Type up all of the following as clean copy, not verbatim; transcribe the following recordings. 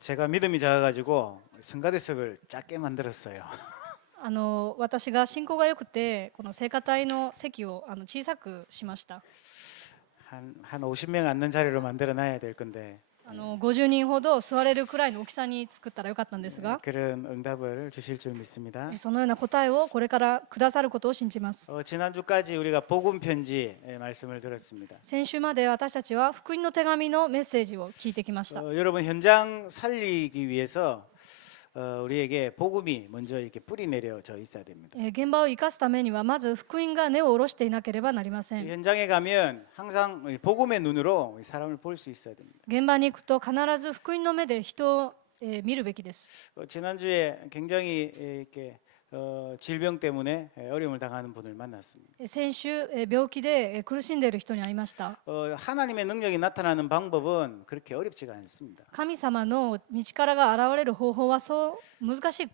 제가 믿음이 작아가지고 성가대석을 작게 만들었어요. 私が信仰が良くてこの聖歌隊の席を小さくしました。 한 50명 앉는 자리로 만들어 놔야 될 건데 50人ほど座れるくらいの大きさに作ったらよかったんですが、 그런 응답을 주실 줄 믿습니다. そのような答えをこれからくださることを信じます。 지난주까지 우리가 복음 편지 말씀을 들었습니다. 先週まで私たちは福音の手紙のメッセージを聞いてきました。 여러분 현장 살리기 위해서 우리에게 복음이 먼저 이렇게 뿌리 내려져 있어야 됩니다. 現場を生かすためにはまず福音が根を下ろしていなければなりません。 현장에 가면 항상 복음의 눈으로 사람을 볼 수 있어야 됩니다. 現場に行くと必ず福音の目で人を見るべきです。 지난주에 굉장히 이렇게 질병 때문에 어려움을 당하는 분을 만났습니다. 先週病気で苦しんでいる人に会いました。 하나님의 능력이 나타나는 방법은 그렇게 어렵지가 않습니다. 神様の道からが現れる方法はそう難し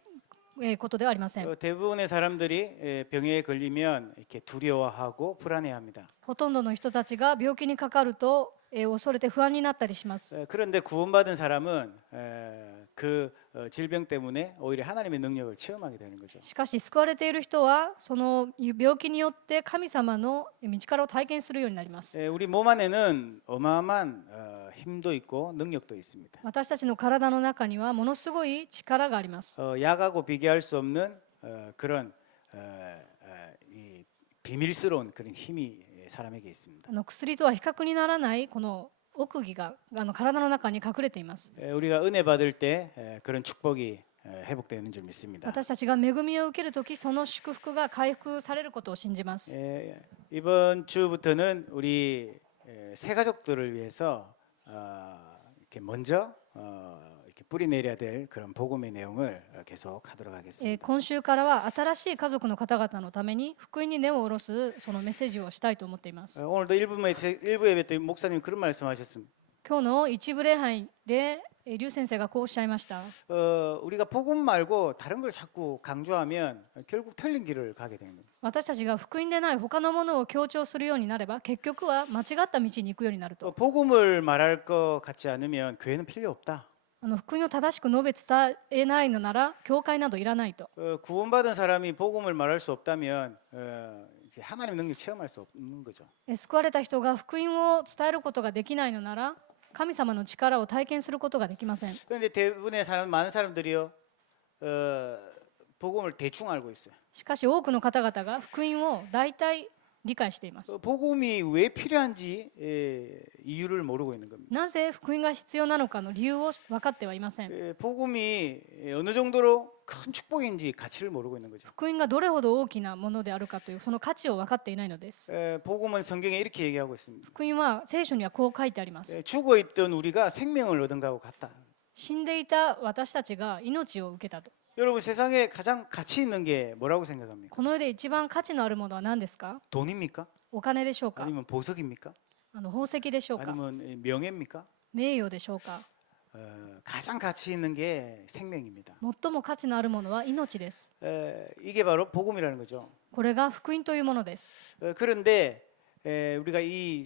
いことではありません。 대부분의 사람들이 병에 걸리면 이렇게 두려워하고 불안해합니다. ほとんどの人たちが病気にかかると恐れて不安になったりします。 그런데 구원받은 사람은 그 질병 때문에 오히려 하나님의 능력을 체험하게 되는 거죠. しかし救われている人はその病気によって神様の道からを体験するようになります。 우리 몸 안에는 어마어마한 힘도 있고 능력도 있습니다. 私たちの体の中にはものすごい力があります。 약하고 비교할 수 없는 그런 이 비밀스러운 그런 힘이 사람에게 있습니다. 薬とは比較にならないこの奥義が体の中に隠れています。 우리가 은혜 받을 때 그런 축복이 회복되는 줄 믿습니다. 私たちが恵みを受けるとき、その祝福が回復されることを信じます。 이번 주부터는 우리 새 가족들을 위해서 이렇게 먼저 이렇게 뿌리 내려야 될 그런 복음의 내용을 계속 하도록 하겠습니다. 今週からは新しい家族の方々のために福音に根を下ろすそのメッセージをしたいと思っています。 오늘도 일부 예배 때 목사님 그런 말씀하셨습니다. 今日の一部礼拝で劉先生がこうおっしゃいました。 우리가 복음 말고 다른 걸 자꾸 강조하면 결국 틀린 길을 가게 되는 겁니다. 私たちが福音でない他のものを強調するようになれば結局は間違った道に行くようになると。 복음을 말할 것 같지 않으면 교회는 필요 없다. 福音を正しく述べ伝えないのなら教会などいらないと。 구원받은 사람이 복음을 말할 수 없다면 이제 하나님의 능력 체험할 수 없는 거죠. 救われた人が福音を伝えることができないのなら神様の力を体験することができません。 그런데 대부분의 사람 많은 사람들이요 복음을 대충 알고 있어요. しかし多くの方々が福音を大体理解しています。 복음이 왜 필요한지 이유를 모르고 있는 겁니다. なぜ福音が必要なのかの理由を分かってはいません。 복음이 어느 정도로 큰 축복인지 가치를 모르고 있는 거죠. 福音がどれほど大きなものであるかというその価値を分かっていないのです。 복음은 성경에 이렇게 얘기하고 있습니다. 福音は聖書にはこう書いてあります。 죽어 있던 우리가 생명을 얻은 것과 같다. 死んでいた私たちが命を受けたと。 여러분 세상에 가장 가치 있는 게 뭐라고 생각합니까? この世で一番価値のあるものは何ですか？ 돈입니까? お金でしょうか？ 아니면 보석입니까? 宝石でしょうか？ 아니면 명예입니까? 名誉でしょうか？ 가장 가치 있는 게 생명입니다. 最も価値のあるものは命です。 이게 바로 복음이라는 거죠. これが福音というものです。 그런데 우리가 이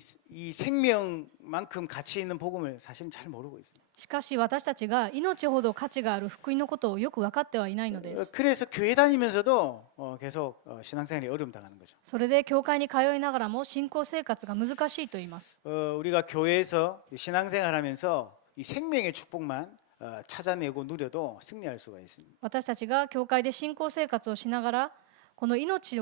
생명만큼 가치 있는 복음을 사실은 잘 모르고 있습니다. しかし私たちが命ほど価値がある福音のことをよく分かってはいないのです。 그래서 교회 다니면서도 계속 신앙생활이 어려움 당하는 거죠. それで教会に通いながらも信仰生活が難しいと言います。 우리가 교회에서 신앙생활하면서 이 생명의 축복만 찾아내고 누려도 승리할 수가 있습니다. 私たちが教会で信仰生活をしながらこの命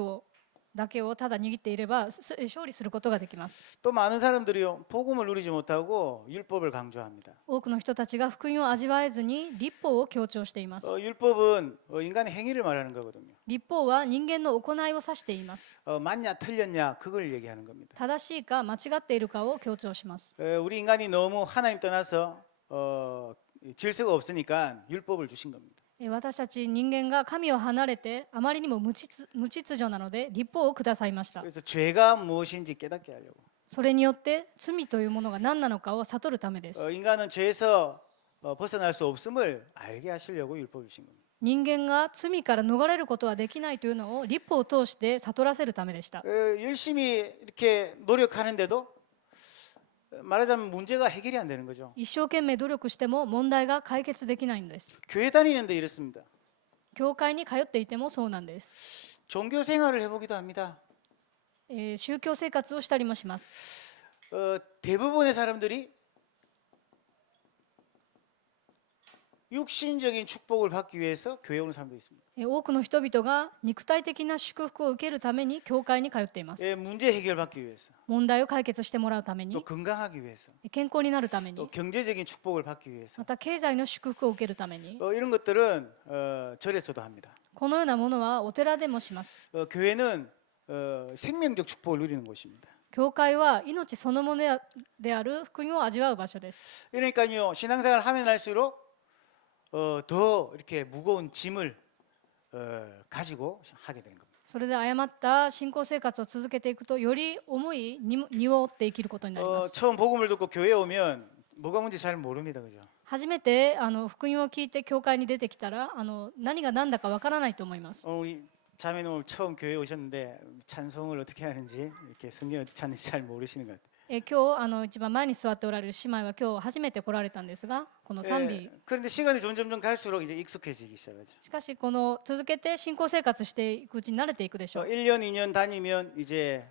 だけをただ握っていれば勝利することができます。 또 많은 사람들이요 복음을 누리지 못하고 율법을 강조합니다. 多くの人たちが福音を味わえずに律法を強調しています。 율법은 인간의 행위를 말하는 거거든요. 律法は人間の行いを指しています。 맞냐 틀렸냐 그걸 얘기하는 겁니다. 正しいか間違っているかを強調します。 우리 인간이 너무 하나님 떠나서 질서가 없으니까 율법을 주신 겁니다. 私たち人間が神を離れてあまりにも無秩序なので律法をくださいました。 그래서 죄가 무엇인지 깨닫게 하려고. それによって罪というものが何なのかを悟るためです。 인간은 죄에서 벗어날 수 없음을 알게 하시려고 율법을 주신 겁니다. 人間が罪から逃れることはできないというのを律法を通して悟らせるためでした。 열심히 이렇게 노력하는데도 말하자면 문제가 해결이 안 되는 거죠. 一生懸命努力しても問題が解決できないんです。 교회 다니는데 이렇습니다. 教会に通っていてもそうなんです。 종교 생활을 해보기도 합니다. 宗教生活をしたりもします。 대부분의 사람들이 육신적인 축복을 받기 위해서 교회 오는 사람도 있습니다. 多くの人々が肉体的な祝福を受けるために教会に通っています。 문제 해결 받기 위해서, 問題を解決してもらうため 또 に、 건강하기 위해서, 健康になるため 또 に、 경제적인 축복을 받기 위해서 また経済の祝福を受けるために、 이런 것들은 절에서도 합니다. このようなものはお寺でもします。 교회는 생명적 축복을 누리는 곳입니다. 教会は命そのものである福音を味わう場所です。 그러니까요, 신앙생활 하면 할수록 더 이렇게 무거운 짐을 가지고 하게 되는 겁니다. それで誤った信仰生活を続けていくと、より重い荷を負って生きることになります。 처음 복음을 듣고 교회에 오면 뭐가 뭔지 잘 모릅니다, 그죠? 初めて福音を聞いて教会に出てきたら何が何だかわからないと思います。 우리 자매는 오늘 처음 교회에 오셨는데 찬송을 어떻게 하는지 이렇게 성경을 어떻게 찾는지 잘 모르시는 것 같아요. 今日一番前に座っておられる姉妹は今日初めて来られたんですが、この賛美、 그런데 시간이 점점 갈수록 이제 익숙해지기 시작하죠. しかしこの続けて信仰生活していくうちに慣れていくでしょう。 1년, 2년 다니면 이제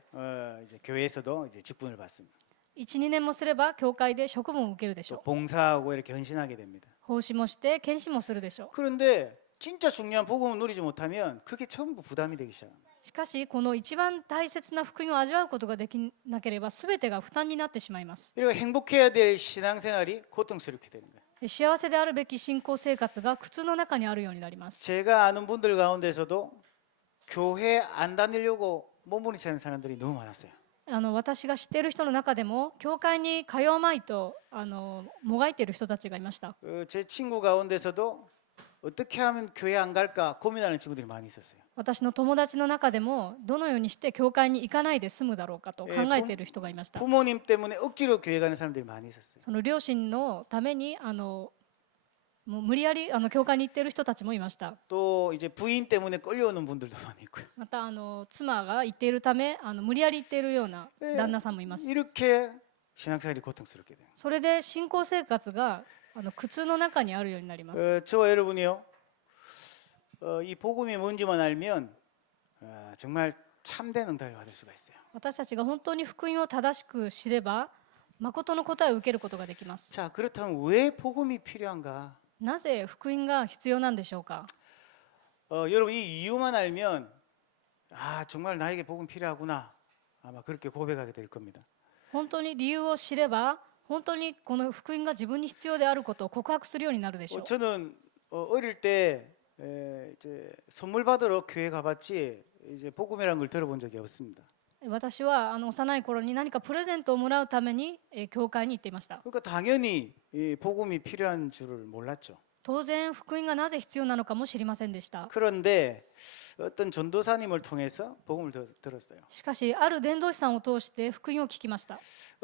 교회에서도 이제 직분을 받습니다. 1、2年もすれば教会で職分を受けるでし 또 ょう。 봉사하고 이렇게 헌신하게 됩니다. 奉仕もして献身もするでしょう。 그런데 진짜 중요한 복음을 누리지 못하면 그게 전부 부담이 되기 시작합니다. しかしこの一番大切な福音を味わうことができなければ全てが負担になってしまいます。 그리고 행복해야 될 신앙생활이 고통스럽게 되는 거예요. 幸せであるべき信仰生活が苦痛の中にあるようになります。 제가 아는 분들 가운데서도 교회 안 다니려고 몸부림치는 사람들이 너무 많았어요. 私が知っている人の中でも教会に通わないともがいている人たちがいました。 제 친구 가운데서도 어떻게 하면 교회 안 갈까 고민하는 친구들이 많이 있었어요. 私の友達の中でもどのようにして教会に行かないで済むだろうかと考えている人がいました。 부모님 때문에 억지로 교회 가는 사람들이 많이 있었어요. その両親のためにもう無理やり教会に行っている人たちもいました。 또 이제 부인 때문에 끌려오는 분들도 많이 있고요. また妻が行っているため無理やり行っているような旦那さんもいます。 이렇게 신앙생활이 고통스럽게 돼요. それで信仰生活が苦痛の中にあるようになります。 저와 여러분이요, 이 복음이 뭔지만 알면 정말 참된 응답을 받을 수가 있어요. 私たちが本当に福音を正しく知れば誠の答えを受けることができます。 자, 그렇다면 왜 복음이 필요한가? なぜ福音が必要なんでしょうか。 여러분 이 이유만 알면 정말 나에게 복음 필요하구나 아마 그렇게 고백하게 될 겁니다. 本当に理由を知れば本当にこの福音が自分に必要であることを告白するようになるでしょう。 저는 어릴 때 이제 선물 받으러 교회 가봤지 이제 복음이라는 걸 들어본 적이 없습니다. 私は幼い頃に何かプレゼントをもらうために教会に行っていました。 그러니까 당연히 이 복음이 필요한 줄을 몰랐죠. 当然福音がなぜ必要なのかも知りませんでした。 그런데 어떤 전도사님을 통해서 복음을 들었어요. しかしある伝道師さんを通して福音を聞きました。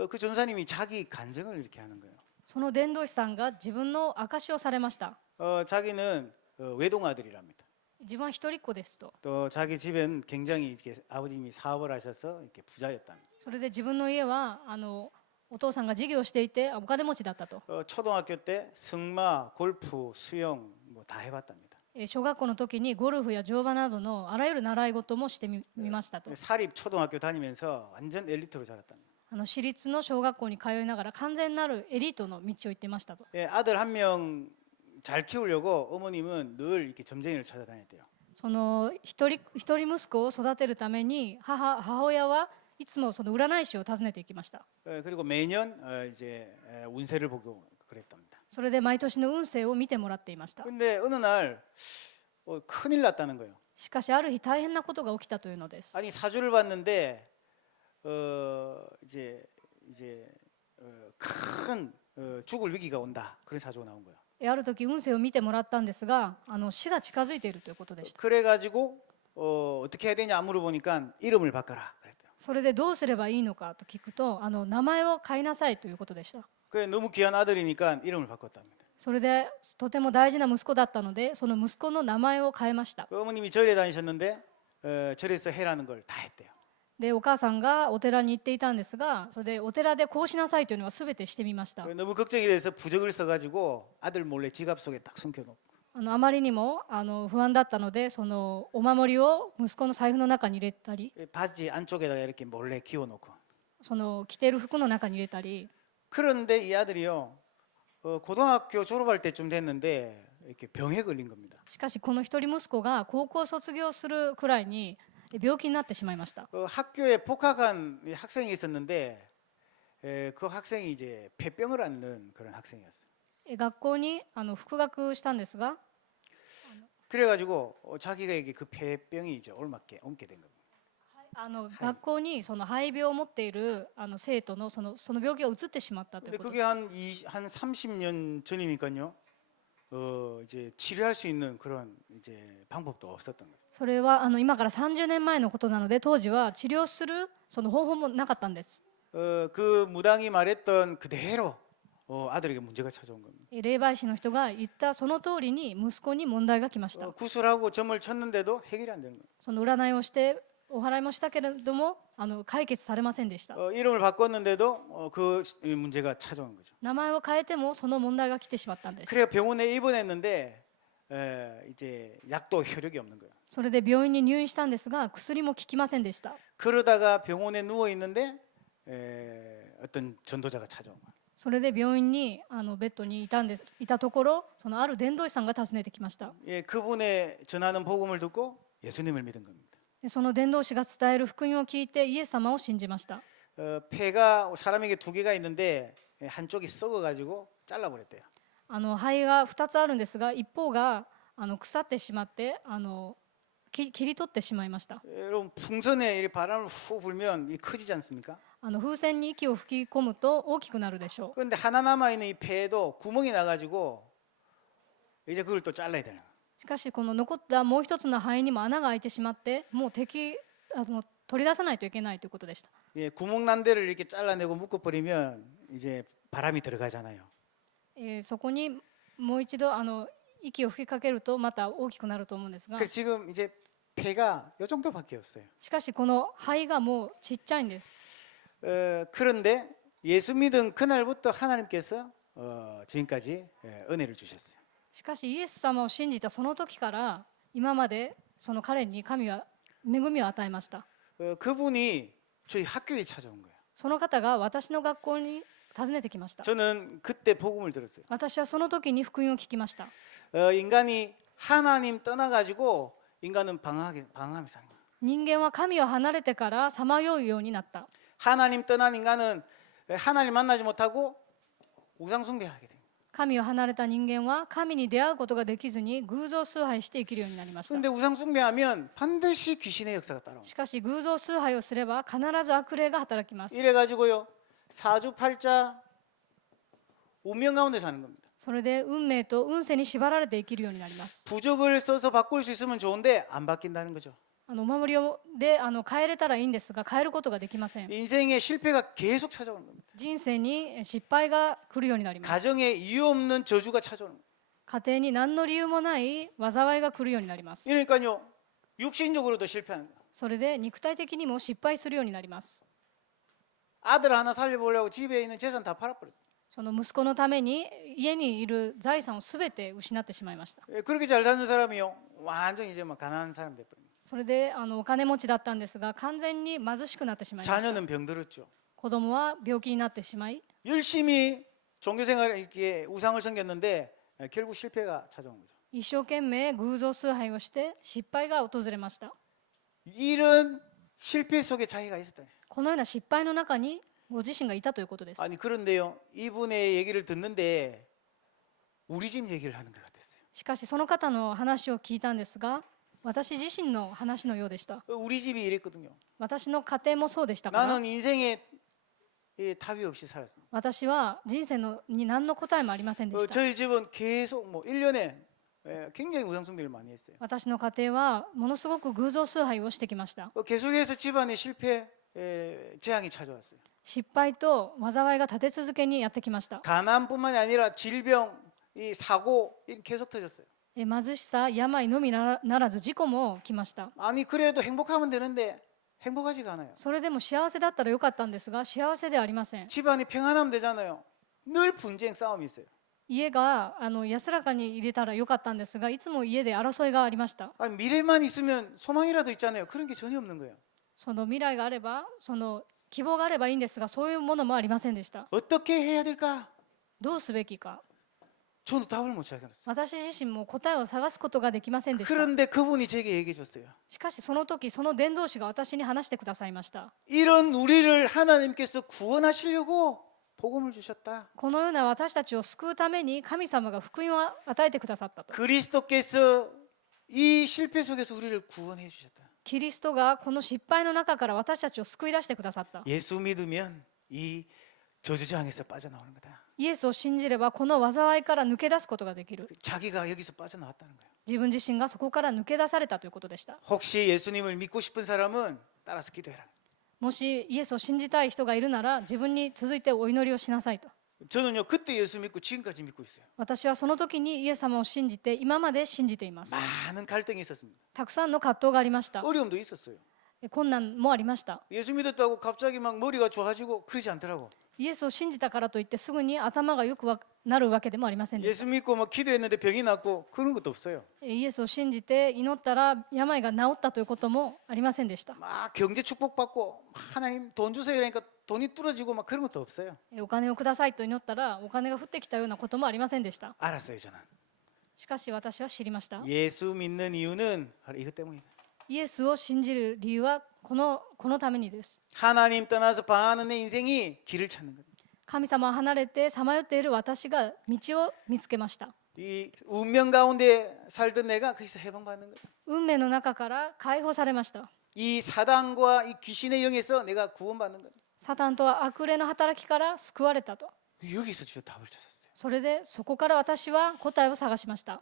그 전도사님이 자기 간증을 이렇게 하는 거예요. その伝道師さんが自分の証しをされました。 자기는 외동아들이랍니다. 自分は一人っ子ですと。 또 자기 집엔 굉장히 이렇게 아버님이 사업을 하셔서 이렇게 부자였답니다. それで自分の家はお父さんが事業をしていてお金持ちだったと。 초등학교 때 승마, 골프, 수영 뭐 다 해봤답니다. 小学校の時にゴルフや乗馬などのあらゆる習い事もしてみましたと。 사립 초등학교 다니면서 완전 엘리트로 자랐답니다. 私立の小学校に通いながら完全なるエリートの道を行ってましたと。 아들 한 명 잘 키우려고 어머님은 늘 이렇게 점쟁이를 찾아다녔대요. その一人息子を育てるために母親はいつもその占い師を訪ねていきました。 그리고 매년 이제 운세를 보고 그랬답니다. それで毎年の運勢を見てもらっていました。 근데 어느 날 큰일 났다는 거예요. しかしある日大変なことが起きたというのです。 아니 사주를 봤는데 이제 큰 죽을 위기가 온다. 그런 사주가 나온 거예요. ある時運勢を見てもらったんですが死が近づいているということでした。 그래가지고 어떻게 해야 되냐 물어보니까 이름을 바꿔라 그랬대요. それでどうすればいいのかと聞くと名前を変えなさいということでした。 그래 너무 귀한 아들이니까 이름을 바꿨답니다. それでとても大事な息子だったのでその息子の名前を変えました。 어머님이 절에 다니셨는데 절에서 해라는 걸 다 했대요. でお母さんがお寺に行っていたんですが、それでお寺でこうしなさいというのは全てしてみました。 너무 걱정이 돼서 부적을 써가지고 아들 몰래 지갑 속에 딱 숨겨놓고 あまりにも不安だったので、そのお守りを息子の財布の中に入れたり、 바지 안쪽에다가 이렇게 몰래 끼워놓고 その着ている服の中に入れたり。 그런데 이 아들이요 고등학교 졸업할 때쯤 됐는데 이렇게 병에 걸린 겁니다. しかしこの一人息子が高校卒業するくらいに病気になってしまいました。 학교에 복학한 학생이 있었는데 그 학생이 이제 폐병을 앓는 그런 학생이었어요. 学校に復学したんですが、 그래가지고 자기가 이게 그 폐병이 이제 옮게 된 겁니다. 学校にその肺病を持っている生徒のその病気が移ってしまったとい 근데 うこと。 그게 한 30년 전이니까요. 이제 치료할 수 있는 그런 이제 방법도 없었던 거죠. それは今から30年前のことなので、当時は治療するその方法もなかったんです。 그 무당이 말했던 그대로 아들에게 문제가 찾아온 겁니다. 霊媒師の人が言ったその通りに息子に問題が来ました。 구술하고 점을 쳤는데도 해결이 안 되는 거예요. その占いをしてお祓いもしたけれども解決されませんでした。 이름을 바꿨는데도 그 문제가 찾아온 거죠. 名前を変えてもその問題が来てしまったんです。 그래 병원에 입원했는데 이제 약도 효력이 없는 거예요. それで病院に入院したんですが、薬も効きませんでした。 그러다가 병원에 누워 있는데 어떤 전도자가 찾아온 거예요. それで病院にベッドにいたところ、そのある伝道師さんが訪ねてきました。 그분의 전하는 복음을 듣고 예수님을 믿은 겁니다. でその伝道師が伝える福音を聞いてイエス様を信じました。 폐가 사람에게 두 개가 있는데 한쪽이 썩어가지고 잘라버렸대요. 肺が2つあるんですが、一方が腐ってしまって切り取ってしまいました。 여러분 풍선에 이렇게 바람을 후 불면 이 커지지 않습니까? 風船に息を吹き込むと大きくなるでしょう。 그런데 하나 남아 있는 이 폐에도 구멍이 나가지고 이제 그걸 또 잘라야 되는 거예요. しかしこの残ったもう一つの肺にも穴が開いてしまって、もう取り出さないといけないということでした。 구멍 난 데를 이렇게 잘라내고 묶어버리면 이제 바람이 들어가잖아요. そこにもう一度息を吹きかけるとまた大きくなると思うんですが、 그래서 지금 이제 폐가 이 정도밖에 없어요. しかしこの肺がもうちっちゃいんです。 그런데 예수 믿은 그날부터 하나님께서 지금까지 은혜를 주셨어요. しかしイエス様を信じたその時から今までその彼に神は恵みを与えました。 그분이 저희 학교에 찾아온 거예요. その方が私の学校に訪ねてきました。 저는 그때 복음을 들었어요. 私はその時に福音を聞きました。 인간이 하나님 떠나가지고 인간은 방황하며 사는 거예요. 人間は神を離れてからさまようようになった。 하나님 떠난 인간은 하나님 만나지 못하고 우상 숭배하게 돼요. 神を離れた人間は神に出会うことができずに偶像崇拝して生きるようになりました。 그런데 우상 숭배하면 반드시 귀신의 역사가 따라옵니다. しかし偶像崇拝をすれば必ず悪霊が働きます。 이래가지고요 사주팔자 운명 가운데 사는 겁니다. それで運命と運勢に縛られて生きるようになります。 부적을 써서 바꿀 수 있으면 좋은데 안 바뀐다는 거죠. お守りで変えれたらいいんですが、変えることができません。 인생의 실패가 계속 찾아오는 겁니다. 人生に失敗が来るようになります。 가정에 이유 없는 저주가 찾아오는 겁니다. 家庭に何の理由もない災いが来るようになります。 그러니까요 육신적으로도 실패하는 거예요. それで肉体的にも失敗するようになります。 아들 하나 살려보려고 집에 있는 재산 다 팔아버렸어요. その息子のために家にいる財産をすべて失ってしまいました。 그렇게 잘 사는 사람이요 완전 이제 막 가난한 사람 돼버립니다. それでお金持ちだったんですが、完全に貧しくなってしまいました。 자녀는 병들었죠. 子供は病気になってしまい、 열심히 종교생활 이렇게 우상을 섬겼는데 결국 실패가 찾아온 거죠. 一生懸命偶像崇拝をして失敗が訪れました。 이런 실패 속에 자기가 있었다. このような失敗の中にご自身がいたということです。 아니 그런데요 이분의 얘기를 듣는데 우리 집 얘기를 하는 것 같았어요. しかしその方の話を聞いたんですが、私自身の話のようでした。 우리 집이 이랬거든요. 私の家庭もそうでしたから、 나는 인생에 답이 없이 살았습니다. 私は人生に何の答えもありませんでした。 저희 집은 계속 뭐 1년에 굉장히 우상 숭배를 많이 했어요. 私の家庭はものすごく偶像崇拝をしてきました。 계속해서 집안에 실패 재앙이 찾아왔어요. 失敗と災いが立て続けにやってきました。 가난뿐만이 아니라 질병, 이 사고 계속 터졌어요. 貧しさ、病のみならず事故も来ました。 아니 그래도 행복하면 되는데 행복하지가 않아요. それでも幸せだったらよかったんですが幸せではありません。 집안이 평안하면 되잖아요. 늘 분쟁 싸움이 있어요. 家が安らかに入れたらよかったんですがいつも家で争いがありました。 아니, 미래만 있으면 소망이라도 있잖아요. 그런 게 전혀 없는 거예요. その未来があればその希望があればいいんですがそういうものもありませんでした。 어떻게 해야 될까? どうすべきか 저도 답을 못 찾겠어요. 私自身も答えを探すことができませんでした。 그런데 그분이 제게 얘기해 줬어요. しかしその時その伝道師が私に話してくださいました。 이런 우리를 하나님께서 구원하시려고 복음을 주셨다. このような私たちを救うために神様が福音を与えてくださったと。 그리스도께서 이 실패 속에서 우리를 구원해 주셨다. キリストがこの失敗の中から私たちを救い出してくださった。 예수 믿으면 이 저주장에서 빠져나오는 거다. イエスを信じればこの災いから抜け出すことができる。 자기가 여기서 빠져나왔다는 거예요. 自分自身がそこから抜け出されたということでした。 혹시 예수님을 믿고 싶은 사람은 따라서 기도해라. もしイエスを信じたい人がいるなら自分に続いてお祈りをしなさいと。 저는요 그때 예수 믿고 지금까지 믿고 있어요. 私はその時にイエス様を信じて今まで信じています。 많은 갈등이 있었습니다. たくさんの葛藤がありました。 어려움도 있었어요. 困難もありました。 예수 믿었다고 갑자기 막 머리가 좋아지고 그러지 않더라고. イエスを信じたからといってすぐに頭が良くなるわけでもありませんでした。 예수 믿고 막 기도했는데 병이 낫고 그런 것도 없어요. イエスを信じて祈ったら病が治ったということもありませんでした。 막 경제 축복받고 하나님 돈 주세요 그러니까 돈이 뚫어지고 막 그런 것도 없어요. お金をくださいと祈ったらお金が降ってきたようなこともありませんでした。 알았어요 저는. しかし私は知りました。 예수 믿는 이유는 바로 이것 때문이다. イエスを信じる理由はこのためにです。 하나님 떠나서 방황하는 내 인생이 길을 찾는 거다. 神様を離れてさまよっている私が道を見つけました。 이 운명 가운데 살던 내가 거기서 해방받는 거다. 運命の中から解放されました。 이 사단과 이 귀신의 영에서 내가 구원받는 거다. サタンとは悪霊の働きから救われたと。 여기서 주여 답을 주셨어요. それでそこから私は答えを探しました。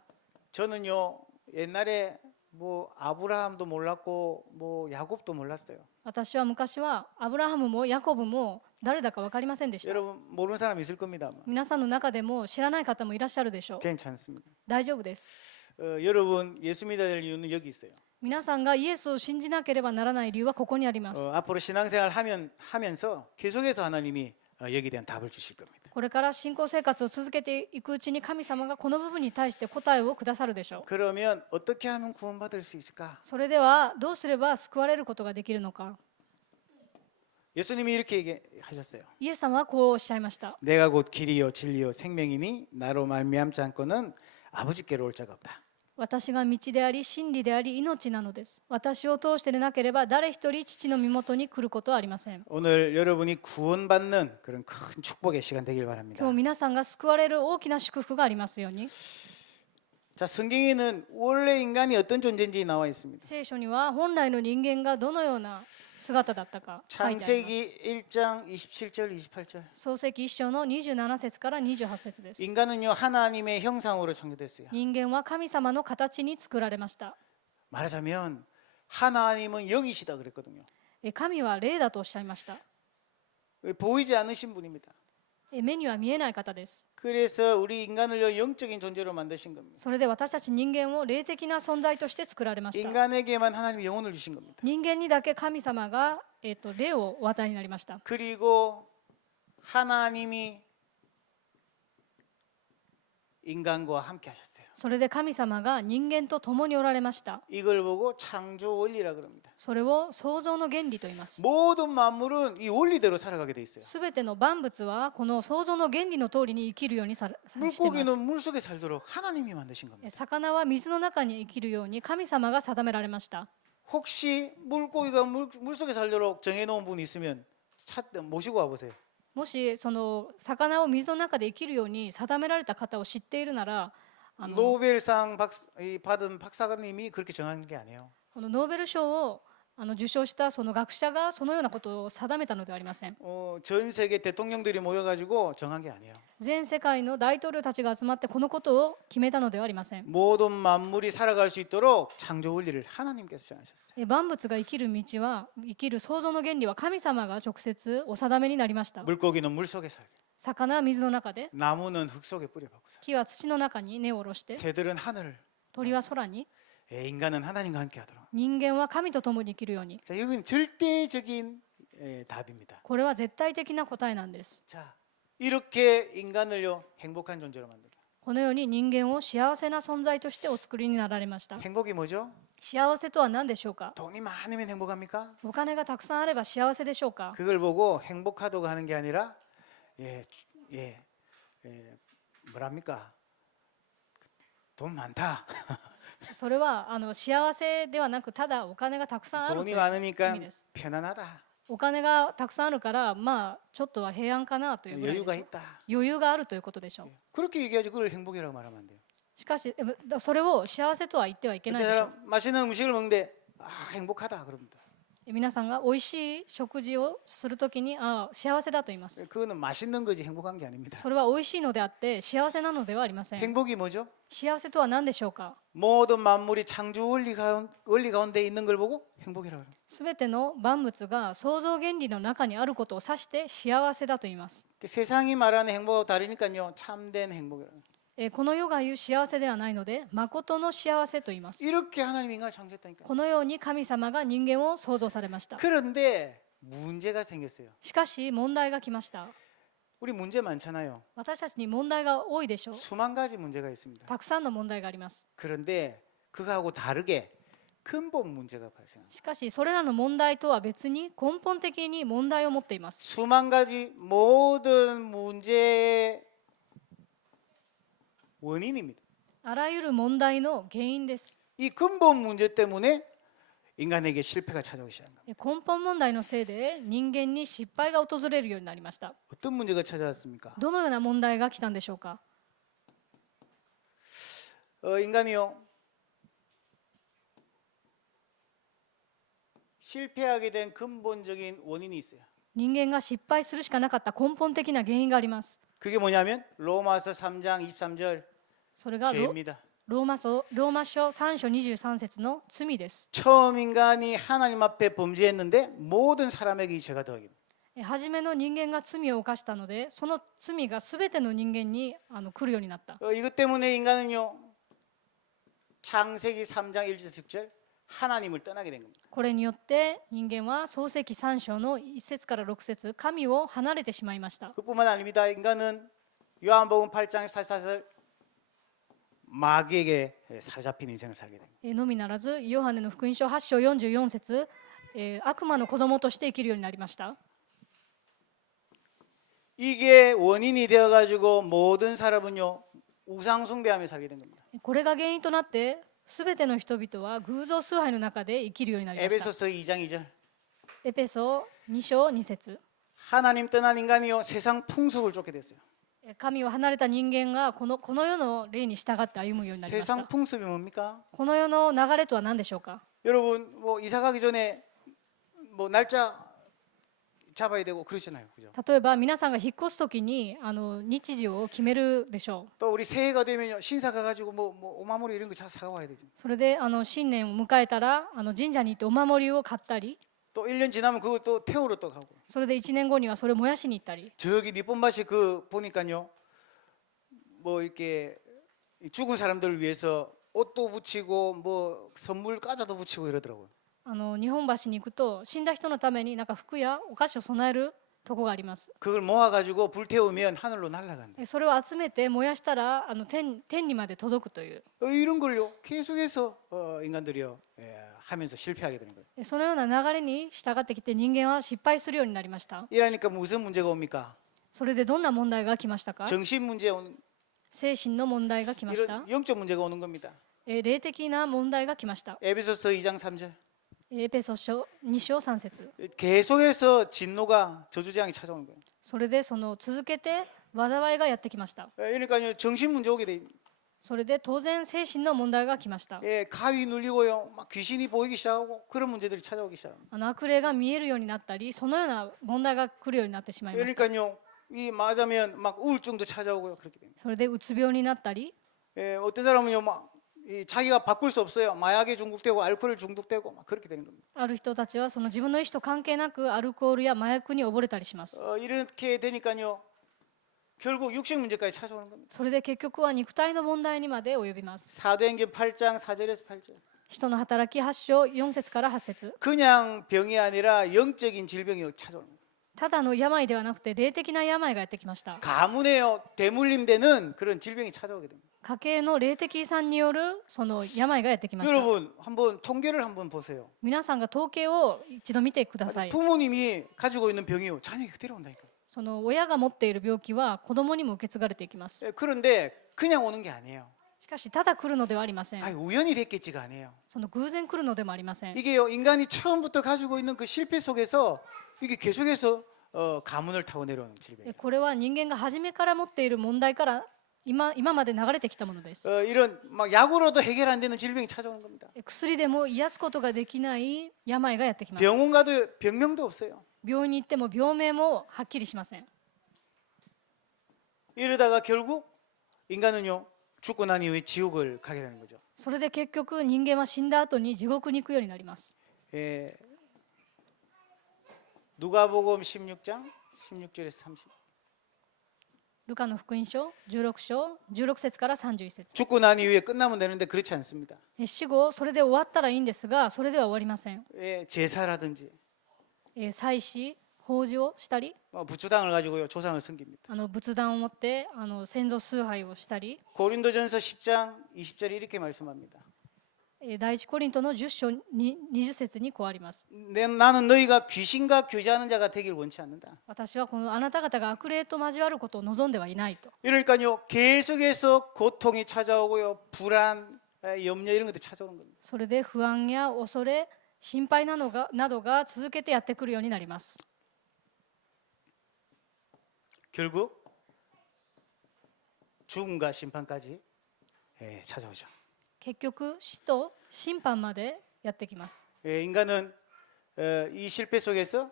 저는요 옛날에 뭐 아브라함도 몰랐고 뭐 야곱도 몰랐어요. 私は昔はアブラハムもヤコブも誰だか分かりませんでした。 여러분 모르는 사람 있을 겁니다. 皆さんの中でも知らない方もいらっしゃるでしょう。 괜찮습니다. 大丈夫です。 여러분 예수 믿어야 될 이유는 여기 있어요. 皆さんがイエスを信じなければならない理由はここにあります。 앞으로 신앙생활 하면서 계속해서 하나님이 여기에 대한 답을 주실 겁니다. これから信仰生活を続けていくうちに神様がこの部分に対して答えをくださるでしょう。 그러면 어떻게 하면 구원받을 수 있을까? それではどうすれば救われることができるのか。 예수님이 이렇게 얘기하셨어요. イエス様はこうおっしゃいました。 내가 곧 길이요 진리요 생명이니 나로 말미암지 않고는 아버지께로 올 자가 없다. 私が道であり真理であり命なのです。私を通してでなければ誰一人父の身元に来ることはありません。 오늘 여러분이 구원받는 그런 큰 축복의 시간 되길 바랍니다. 今日皆さんが救われる大きな祝福がありますように。 자, 성경에는 원래 인간이 어떤 존재인지 나와 있습니다. 聖書には本来の人間がどのような姿だったか書いてあります。 창세기 1장 27절 28절. 創世記1章の27節から28節です。 인간은요 하나님의 형상으로 창조됐어요. 人間は神様の形に作られました。 말하자면 하나님은 영이시다 그랬거든요. 神は霊だとおっしゃいました。 보이지 않으신 분입니다. 目には見えない方です。 그래서 우리 인간을 영적인 존재로 만드신 겁니다. それで私たち人間を霊的な存在として作られました。 인간에게만 하나님이 영혼을 주신 겁니다. 人間にだけ神様が、霊をお与えになりました。 그리고 하나님이 인간과 함께 하셨어요. それで神様が人間と共におられました。 이걸 보고 창조 원리라 그럽니다. それを創造の原理と言います。 모든 만물은 이 원리대로 살아가게 돼 있어요. すべての万物はこの創造の原理の通りに生きるようにしています。 물고기는 물속에 살도록 하나님이 만드신 겁니다. 魚は水の中に生きるように神様が定められました。 혹시 물고기가 물속에 살도록 정해놓은 분이 있으면 모시고 와보세요. もしその魚を水の中で生きるように定められた方を知っているなら、 노벨상 받은 박사님이 그렇게 정한 게 아니에요. このノーベル賞を受賞したその学者がそのようなことを定めたのではありません。 전 세계 대통령들이 모여가지고 정한 게 아니에요. 全世界の大統領たちが集まってこのことを決めたのではありません。 모든 만물이 살아갈 수 있도록 창조 원리를 하나님께서 정하셨어요. 万物が生きる道は生きる創造の原理は神様が直接お定めになりました。 물고기는 물속에 살게, 魚は水の中で、 나무는 흙 속에 뿌려박고 살게, 木は土の中に根を下ろして、 새들은 하늘, 鳥は空に、 인간은 하나님과 함께 하도록. 人間は神と共に生きるように。 자, 이건 절대적인 답입니다. これは絶対的な答えなんです。 자, 이렇게 인간을요 행복한 존재로 만들어. このように人間を幸せな存在としてお作りになられました。 행복이 뭐죠? 幸せとは何でしょうか。 돈이 많으면 행복합니까? お金がたくさんあれば幸せでしょうか。 그걸 보고 행복하다고 하는 게 아니라 뭐랍니까? 돈 많다. それは幸せではなく、ただお金がたくさんあると 돈이 いう 많으니까 意味です。 편안하다. お金がたくさんあるから、まあちょっとは平安かなというぐらいでしょ 여유가 う。 있다. 余裕があるということでしょう。 그렇게 얘기하지 그걸 행복이라고 말하면 안 돼요. しかしそれを幸せとは言ってはいけない 그때 でしょう。 사람 맛있는 음식을 먹는데 행복하다 그럽니다. 皆さんが美味しい食事をするときに幸せだと言います。 그거는 맛있는 거지 행복한 게 아닙니다. それは美味しいのであって幸せなのではありません。 행복이 뭐죠? 幸せとは何でしょうか。 모든 만물이 창조 원리 가운데 있는 걸 보고 행복이라고 해요. すべての万物が創造原理の中にあることを指して幸せだと言います。 세상이 말하는 행복하고 다르니까요. 참된 행복이라고. この世が言う幸せではないので、誠の幸せと言います。 이렇게 하나님이 인간을 창조했다니까. このように神様が人間を創造されました。 그런데 문제가 생겼어요. しかし問題が来ました。 우리 문제 많잖아요. 私たちに問題が多いでしょう。 수만 가지 문제가 있습니다. たくさんの問題があります。 그런데 그거하고 다르게 근본 문제가 발생합니다. しかしそれらの問題とは別に根本的に問題を持っています。 수만 가지 모든 문제의 원인입니다. あらゆる問題の原因です。 이 근본 문제 때문에 인간에게 실패가 찾아오기 시작한 겁니다. 根本問題のせいで人間に失敗が訪れるようになりました。 어떤 문제가 찾아왔습니까? どのような問題が来たんでしょうか。 인간이요 실패하게 된 근본적인 원인이 있어요. 人間が失敗するしかなかった根本的な原因があります。 그게 뭐냐면 로마서 3장 23절 それが 죄입니다. ローマ書3章23節の罪です。 처음 인간이 하나님 앞에 범죄했는데 모든 사람에게 이 죄가 더하게. 初めの人間が罪を犯したので、その罪がすべての人間に来るようになった。 이것 때문에 인간은요 창세기 3장 1절 10절 하나님을 떠나게 된 겁니다. これによって人間は創世記3章の1節から6節、神を離れてしまいました。 그뿐만 아닙니다. 인간은 요한복음 8장 44절 마귀에게 사로잡힌 인생을 살게 됩니다. のみならず、ヨハネの福音書8章44節、悪魔の子供として生きるようになりました。 이게 원인이 되어가지고 모든 사람은요 우상 숭배하며 살게 된 겁니다. これが原因となって、すべての人々は偶像崇拝の中で生きるようになりました。 에베소서 2장 2절 エペソ2章2節、 하나님 떠난 인간이요 세상 풍속을 쫓게 됐어요. 神を離れた人間がこの世の霊に従って歩むようになりました。 세상 풍습이 뭡니까? この世の流れとは何でしょうか。 여러분 뭐 이사 가기 전에 뭐 날짜 잡아야 되고 그러잖아요, 그죠? 例えば皆さんが引っ越すときに日時を決めるでしょう。 또 우리 새해가 되면요 신사 가가지고 뭐 오마모리 이런 거 사와야 되죠. それで新年を迎えたら神社に行ってお守りを買ったり、 또 1년 지나면 그거 또 태우러 또 가고. それで1年後にはそれを燃やしに行ったり、 저기 니폰밭에 그 보니까요 뭐 이렇게 죽은 사람들을 위해서 옷도 붙이고 뭐 선물 과자도 붙이고 이러더라고요. 日本橋に行くと死んだ人のためになんか服やお菓子を備えるとこがあります。 그걸 모아가지고 불 태우면 하늘로 날아간다. それを集めて燃やしたら天にまで届くという、 이런 걸요 계속해서 인간들이요 하면서 실패하게 되는 거예요. そのような流れに従ってきて人間は失敗するようになりました。 이러니까 무슨 문제가 옵니까? それでどんな問題が来ましたか。 정신 문제 오는 精神の問題が来ました。 이런 영적 문제가 오는 겁니다. 霊的な問題が来ました。 에베소서 2장 3절 エペソ書2章3節、 계속해서 진노가 저주재앙이 찾아오는 거예요. それで続けて災いがやってきました。 그러니까요 정신 문제 오게 돼. それで当然精神の問題が来ました。 가위 눌리고요 막 귀신이 보이기 시작하고 그런 문제들이 찾아오기 시작합니다. 悪霊が見えるようになったり、そのような問題が来るようになってしまいました。 그러니까요 이 맞으면 막 우울증도 찾아오고요 그렇게 됩니다. それでうつ病になったり、 어떤 사람은요 막 자기가 바꿀 수 없어요. 마약에 중독되고 알코올 중독되고 막 그렇게 되는 겁니다. ある人たちはその自分の意思と関係なくアルコールや麻薬に溺れたりします。 이렇게 되니까요 결국 육식 문제까지 찾아오는 겁니다. それで結局は肉体の問題にまで及びます。 사도행전 8장 4절에서 8절 人の働き8章4節から8節 그냥 병이 아니라 영적인 질병이 찾아오는 거예요. ただの病ではなくて霊的な病がやってきました 가문에 대물림되는 그런 질병이 찾아오게 됩니다. 家計の霊的遺産によるその病がやってきました 여러분 한번 통계를 한번 보세요. 皆さんが統計を一度見てください 부모님이 가지고 있는 병이 자녀에게 데려온다니까. その親が持っている病気は子供にも受け継がれていきます 그런데 그냥 오는 게 아니에요. しかしただ来るのではありません 우연히 됐겠지가 아니에요. その偶然来るのでもありません 이게요, 인간이 처음부터 가지고 있는 그 실패 속에서 이게 계속해서 가문을 타고 내려오는 질병이에요. これは人間が初めから持っている問題から今まで流れてきたものです 이런 막 약으로도 해결 안 되는 질병이 찾아오는 겁니다. 薬でも癒すことができない病がやってきます 병원 가도 병명도 없어요. 病院に行っても病名もはっきりしません 이러다가 결국 인간은요, 죽고 난 이후에 지옥을 가게 되는 거죠. それで結局人間は死んだ後に地獄に行くようになります 예, 누가복음 16장 16절에서 30. ルカの福音書16章16節から31節 죽고 난 이후에 끝나면 되는데 그렇지 않습니다. 死後それで終わったらいいんですがそれでは終わりません 예, 제사라든지 祭祀法事をしたり 부추당을 가지고요, 조상을 섬깁니다. 仏壇を持って先祖崇拝をしたり 고린도전서 10장 20절에 이렇게 말씀합니다. 第一コリントの10章20節にこうあります 나는 너희가 귀신과 교제하는 자가 되길 원치 않는다. 私はこのあなた方が悪霊と交わることを望んではいないと 이러니까요, 계속해서 고통이 찾아오고요, 불안, 염려 이런 것도 찾아오는 겁니다. それで不安や恐れ心配などが続けてやってくるようになります 결국 죽음과 심판까지 찾아오죠. 結局死と審判までやってきます 인간은 이 실패 속에서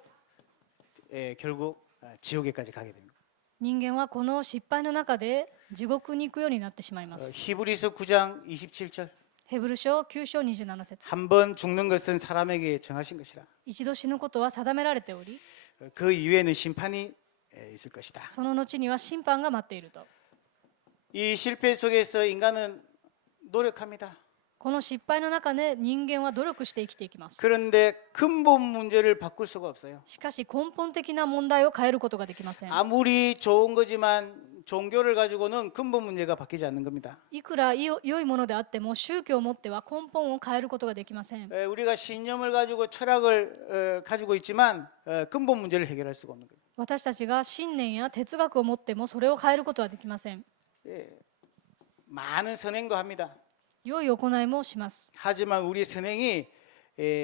결국 지옥에까지 가게 됩니다. 人間はこの失敗の中で地獄に行くようになってしまいます 히브리서 9장 27절. ヘブル書9章27節 한 번 죽는 것은 사람에게 정하신 것이라. 一度死ぬことは定められており 그 이후에는 심판이 있을 것이다. その後には審判が待っていると 이 실패 속에서 인간은 노력합니다. この失敗の中で人間は努力して生きていきます 그런데 근본 문제를 바꿀 수가 없어요. しかし根本的な問題を変えることができません 아무리 좋은 거지만 종교를 가지고는 근본 문제가 바뀌지 않는 겁니다. いくら良いものであっても宗教を持っては根本を変えることができません 우리가 신념을 가지고 철학을 가지고 있지만 근본 문제를 해결할 수가 없는 거예요. 私たちが信念や哲学を持ってもそれを変えることはできません 많은 선행도 합니다. 良い行いもします 하지만 우리 선행이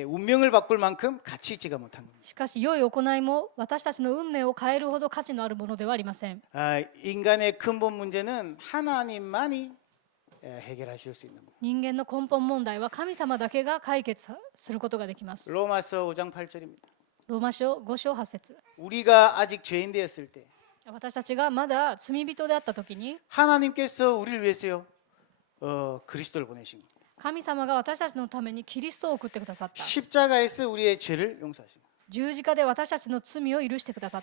운명을 바꿀 만큼 가치 있지가 못한 겁니다. しかし良い行いも私たちの運命を変えるほど価値のあるものではありません 인간의 근본 문제는 하나님만이 해결하실 수 있는 겁니다. 人間の根本問題は神様だけが解決することができます 로마서 5장 8절입니다. ローマ書5章8節 우리가 아직 죄인 되었을 때 私たちがまだ罪人であった時に 하나님께서 우리를 위해서요 그리스도를 보내신 겁니다. 神様が私たちのためにキリストを送ってくださった 십자가에서 우리의 죄를 용서하신 겁니다. 十字架で私たちの罪を許してくださっ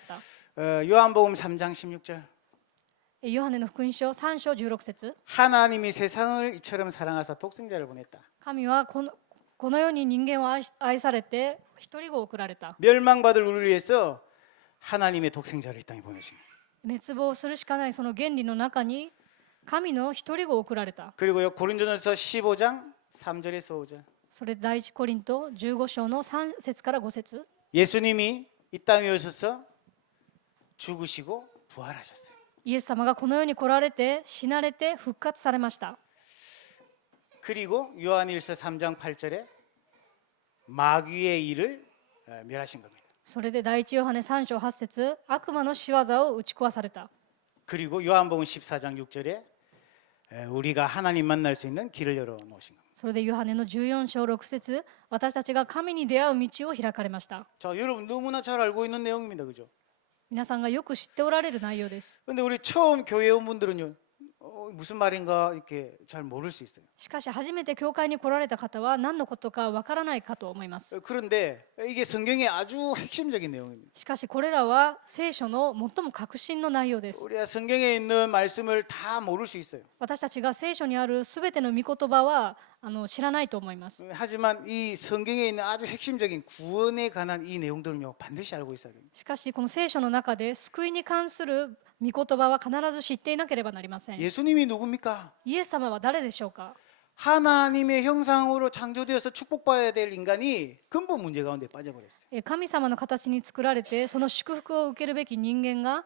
た 요한복음 3장 16절 ヨハネの福音書3章16節 하나님이 세상을 이처럼 사랑하사 독생자를 보냈다. 神はこの世に人間を愛されて一人子を送られた 멸망받을 우리를 위해서 하나님의 독생자를 이 땅에 보내신 겁니다. 滅亡するしかないその原理の中に神の一人子を送られた 그리고요 고린도전서 15장 3절에서 5절 それ第一コリント15章の3節から5節 예수님이 이 땅에 오셔서 죽으시고 부활하셨어요. イエス様がこの世に来られて死なれて復活されました 그리고 요한일서 3장 8절에 마귀의 일을 멸하신 겁니다. それで第一ヨハネ3章8節悪魔の仕業を打ち壊された 그리고 요한복음 14장 6절에 우리가 하나님 만날 수 있는 길을 열어 놓으신 겁니다. それでヨハネの14章6節私たちが神に出会う道を開かれました 자, 여러분 너무나 잘 알고 있는 내용입니다. 그죠? 皆さんがよく知っておられる内容です 근데 우리 처음 교회 온 분들은요. 무슨 말인가 이렇게 잘 모를 수 있어요. しかし初めて教会に来られた方は何のことかわからないかと思います 그런데 이게 성경의 아주 핵심적인 내용입니다. しかしこれらは聖書の最も核心の内容です 우리가 성경에 있는 말씀을 다 모를 수 있어요. 私たちが聖書にあるすべての御言葉は知らないと思います。 하지만 이 성경에 있는 아주 핵심적인 구원에 관한 이 내용들은요 반드시 알고 있어야 됩니다. しかしこの聖書の中で救いに関する御言葉は必ず知っていなければなりません。 예수님이 누굽니까? イエス様は誰でしょうか。 하나님의 형상으로 창조되어서 축복받아야 될 인간이 근본 문제 가운데 빠져버렸어요. 神様の形に作られてその祝福を受けるべき人間が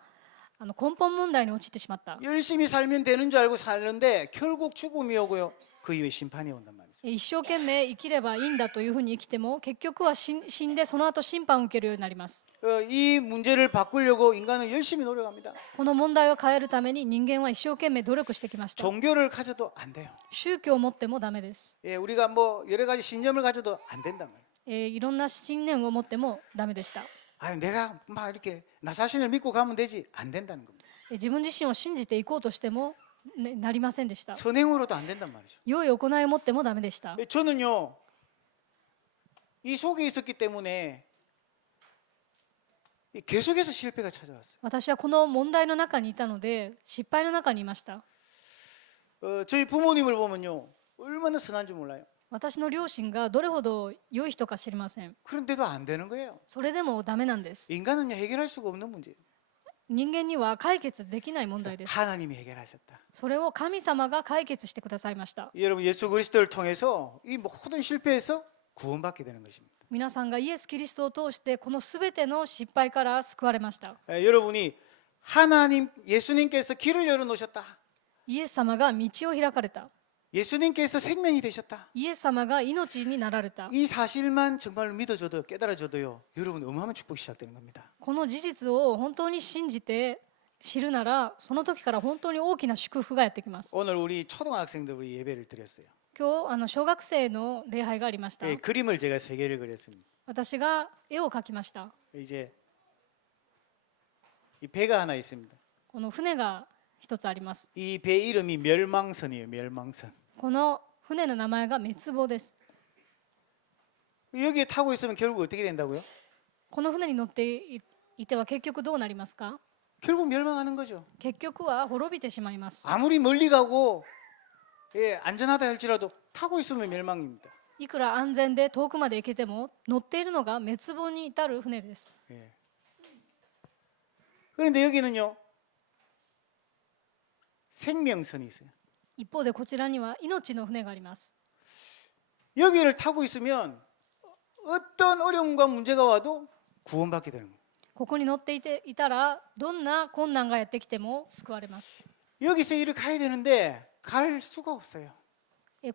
根本問題に陥ってしまった。 열심히 살면 되는 줄 알고 사는데 결국 죽음이 오고요. 그 이후에 심판이 온단 말이죠. 一生懸命生きればいいんだというふうに生きても結局は死んでその後審判を受けるようになります。 이 문제를 바꾸려고 인간은 열심히 노력합니다. この問題を変えるために人間は一生懸命努力してきました。 종교를 가져도 안 돼요. 宗教を持ってもダメです。 예, 우리가 뭐 여러 가지 신념을 가져도 안 된단 말이에요. いろんな信念を持ってもダメでした。 아니 내가 막 이렇게 나 자신을 믿고 가면 되지 안 된다는 겁니다. 自分自身を信じていこうとしても、なりませんでした。 선행으로도 안 된단 말이죠. 良い行いを持ってもダメでした。 저는요 이 속에 있었기 때문에 계속해서 실패가 찾아왔어요. 私はこの問題の中にいたので失敗の中にいました。 저희 부모님을 보면요 얼마나 선한 줄 몰라요. 私の両親がどれほど良い人か知りません。 그런데도 안 되는 거예요. それでもダメなんです。 인간은 해결할 수가 없는 문제예요. 人間には解決できない問題です。 하나님이 해결하셨다. それを神様が解決してくださいました。 여러분 예수 그리스도를 통해서 이 모든 실패에서 구원받게 되는 것입니다. 皆さんがイエス・キリストを通してこのすべての失敗から救われました。 여러분이 하나님 예수님께서 길을 열어 놓으셨다. イエス様が道を開かれた。 예수님께서 생명이 되셨다. イエス様が命になられた。 이 사실만 정말 믿어줘도 깨달아줘도요. 여러분 어마어마한 축복이 시작되는 겁니다. この事実を本当に信じて知るならその時から本当に大きな祝福がやってきます。 오늘 우리 초등학생들 우리 예배를 드렸어요. 今日小学生の礼拝がありました。 예, 그림을 제가 3개를 그렸습니다. 私が絵を描きました。 이제 이 배가 하나 있습니다. この船が一つあります。 이 배 이름이 멸망선이에요. 멸망선. この船の名前が滅亡です。 여기에 타고 있으면 결국 어떻게 된다고요? この船に乗っていては結局どうなりますか？ 결국 멸망하는 거죠. 結局は滅びてしまいます。 아무리 멀리 가고 예, 안전하다 할지라도 타고 있으면 멸망입니다. いくら安全で遠くまで行けても乗っているのが滅亡に至る船です。 예. 그런데 여기는요 생명선이 있어요. 一方でこちらには命の船があります。 여기를 타고 있으면 어떤 어려움과 문제가 와도 구원받게 되는 거예요. ここに乗っていたらどんな困難がやってきても救われます。 여기서 일을 가야 되는데 갈 수가 없어요.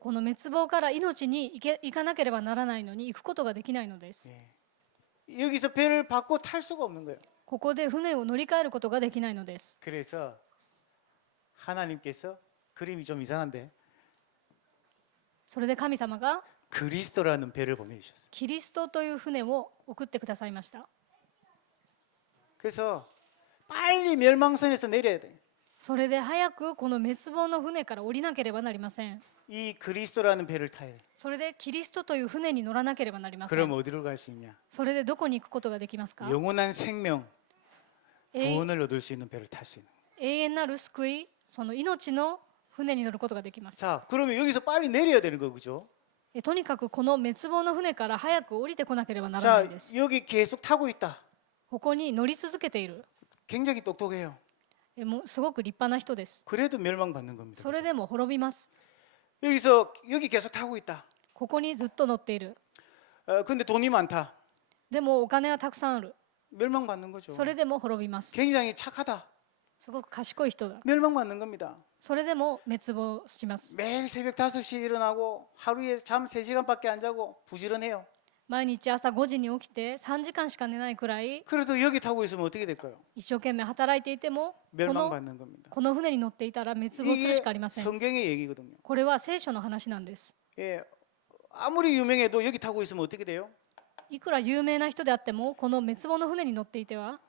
この滅亡から命に行かなければならないのに行くことができないのです。 예. 여기서 배를 받고 탈 수가 없는 거예요. ここで船を乗り換えることができないのです。 그래서 하나님께서 그림이 좀 이상한데 それで神様が 그리스도라는 배를 보내주셨어요. キリストという船を送ってくださいました。 그래서 빨리 멸망선에서 내려야 돼요. それで早くこの滅亡の船から降りなければなりません。 이 그리스도라는 배를 타야 돼요. それでキリストという船に乗らなければなりませ 그럼 ん。 어디로 갈 수 있냐? それでどこに行くことができますか？ 영원한 생명, 永 구원을 얻을 수 있는 배를 탈 수 있는. 永遠なる救い、その命の船に乗ることができます。 자, 그러면 여기서 빨리 내려야 되는 거 그죠? とにかくこの滅亡の船から早く降りてこなければなら 자, ないです。 여기 계속 타고 있다. ここに乗り続けている。 굉장히 똑똑해요. もうすごく立派な人です。 그래도 멸망받는 겁니다. それでも滅びます。 여기 계속 타고 있다. ここにずっと乗っている。 근데 돈이 많다. でもお金はたくさんある。 멸망받는 거죠. それでも滅びます。 굉장히 착하다. すごく賢い人だ。 멸망받는 겁니다. それでも滅亡します。 매일 새벽 5시에 일어나고 하루에 잠 3시간밖에 안 자고 부지런해요. 毎日朝5時に起きて3時間しか寝ないくらい 그래도 여기 타고 있으면 어떻게 될까요? 一生懸命働いていても 멸망받는 겁니다. この船に乗っていたら滅亡する 이게 しかありません。 성경의 얘기거든요. これは聖書の話なんです。 예, 아무리 유명해도 여기 타고 있으면 어떻게 돼요? いくら有名な人であってもこの滅亡の船に乗っていては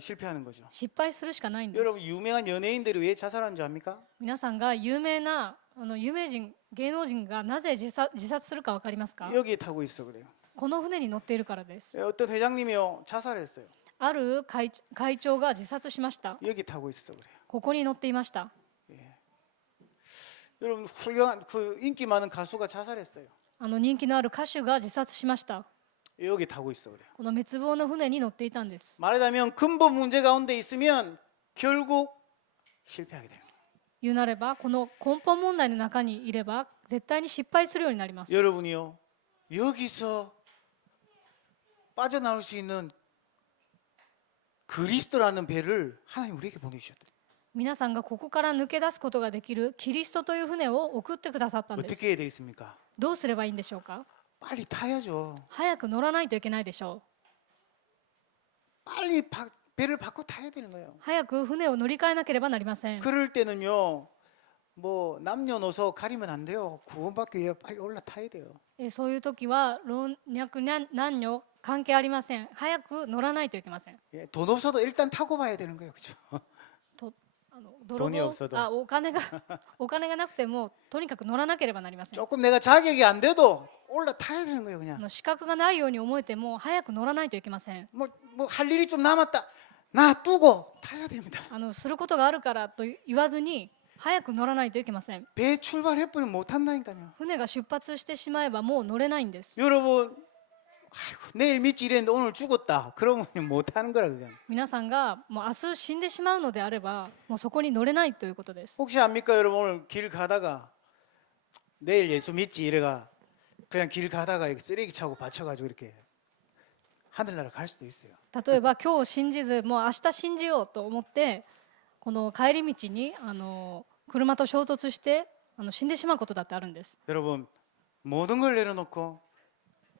실패하는 거죠. 失敗するしかないんです。 여러분 유명한 연예인들이 왜 자살한 줄 압니까? 皆さんが有名な有名人芸能人がなぜ自殺するか分かりますか？ 여기에 타고 있어 그래요. この船に乗っているからです。 예, 어떤 회장님이요 자살했어요. ある会長が自殺しました。 여기 타고 있어 그래요. ここに乗っていました。 여러분 훌륭한 그 인기 많은 가수가 자살했어요. 人気のある歌手が自殺しました。 여기 타고 있어 그래. この滅亡の船に乗っていたんです。 말하자면 근본 문제 가운데 있으면 결국 실패하게 되는 거예요. 言うなればこの根本問題の中にいれば絶対に失敗するようになります。 여러분이요 여기서 빠져나올 수 있는 그리스도라는 배를 하나님 우리에게 보내주셨더니 皆さんがここから抜け出すことができるキリストという船を送ってくださったんです。 어떻게 해야 되겠습니까? どうすればいいんでしょうか。 빨리 타야죠. 早く乗らないといけないでしょ 빨리 배를 바꿔 타야 되는 거예요. う。早く船を乗り換えなければなりません。 그럴 때는요 뭐 남녀노소 가리면 안 돼요. 구원받기 위해 빨리 올라타야 돼요. そういう時は老若男女関係ありません。早く乗らないといけません。 예, 돈 없어도 일단 타고 봐야 되는 거예요, 그렇죠? と돈이 없어도 お金がなくてもとにかく乗らなければなりません。 조금 내가 자격이 안 돼도 올라타야 되는 거예요, 그냥. 資格がないように思えても早く乗らないといけません。 뭐 할 일이 좀 남았다. 놔두고 타야 됩니다. することがあるからと言わずに早く乗らないといけません。 배 출발해버리면 못 한다니까요. 船が出発してしまえばもう乗れないんです。 여러분, 아이고, 내일 믿지 이랬는데 오늘 죽었다. 그러면 못 하는 거라 그냥. 皆さんがもう明日死んでしまうのであればもうそこに乗れないということです。 혹시 압니까, 여러분 오늘 길 가다가 내일 예수 믿지 이래가 그냥 길 가다가 이렇게 쓰레기 차고 받쳐가지고 이렇게 하늘나라 갈 수도 있어요. 例えば今日信じずもう明日信じようと思ってこの帰り道に車と衝突して死んでしまうことだってあるんです。 여러분 모든 걸 내려놓고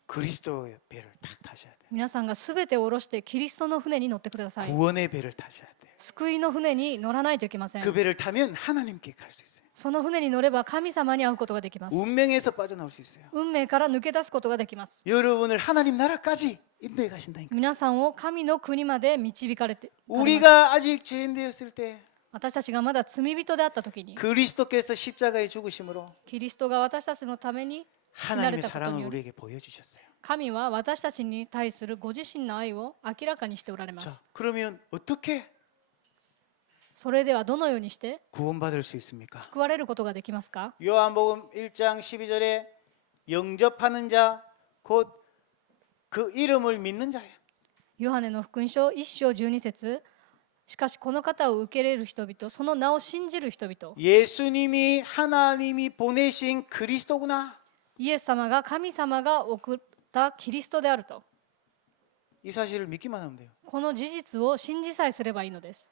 그리스도의 배를 딱 타셔야 돼요. 皆さんが全てを下ろしてキリストの船に乗ってください。 구원의 배를 타셔야 돼요. 救いの船に乗らないといけません。 그 배를 타면 하나님께 갈 수 있어요. その船に乗れば神様に会うことができます。 운명에서 빠져나올 수 있어요. 運命から抜け出すことができます。 여러분을 하나님 나라까지 인도해 가신다니까. 皆さんを神の国まで導かれて 우리가 아직 죄인 되었을 때 私たちがまだ罪人であった時に 그리스도께서 십자가에 죽으심으로 キリストが私たちのために死なれ 하나님의 たことに 사랑을 より 우리에게 보여주셨어요. 神は私たちに対するご自身の愛を明らかにしておられま 자, す。 그러면 어떻게 それではどのようにして 구원받을 수 있습니까? 救われることができますか。 요한복음 1장 12절에 영접하는 자 곧 그 이름을 믿는 자예요. ヨハネの福音書1章12節しかしこの方を受け入れる人々その名を信じる人々 예수님이 하나님이 보내신 그리스도구나. イエス様が神様が送ったキリストであると 이 사실을 믿기만 하면 돼요. この事実を信じさえすればいいのです。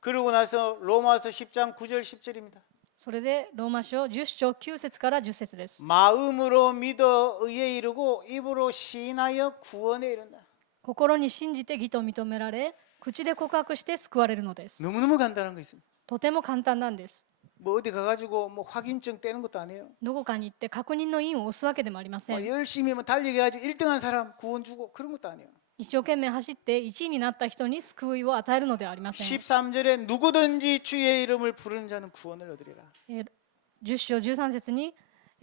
그러고 나서 로마서 10장 9절 10절입니다. それでローマ書10章9節から10節です。 마음으로 믿어 의에 이르고 입으로 시인하여 구원에 이른다. 心に信じて義と認められ口で告白して救われるのです。 너무너무 간단한 거 있습니다. とても簡単なんです。 뭐 어디 가가지고 뭐 확인증 떼는 것도 아니에요. どこかに行って確認の印を押すわけでもありませ 뭐 ん。 열심히 뭐 달리기해가지고 1등한 사람 구원 주고 그런 것도 아니에요. 一生懸命走って1位になった人に救いを与えるのではありません。 13절에 누구든지 주의 이름을 부르는 자는 구원을 얻으리라. 10章13節に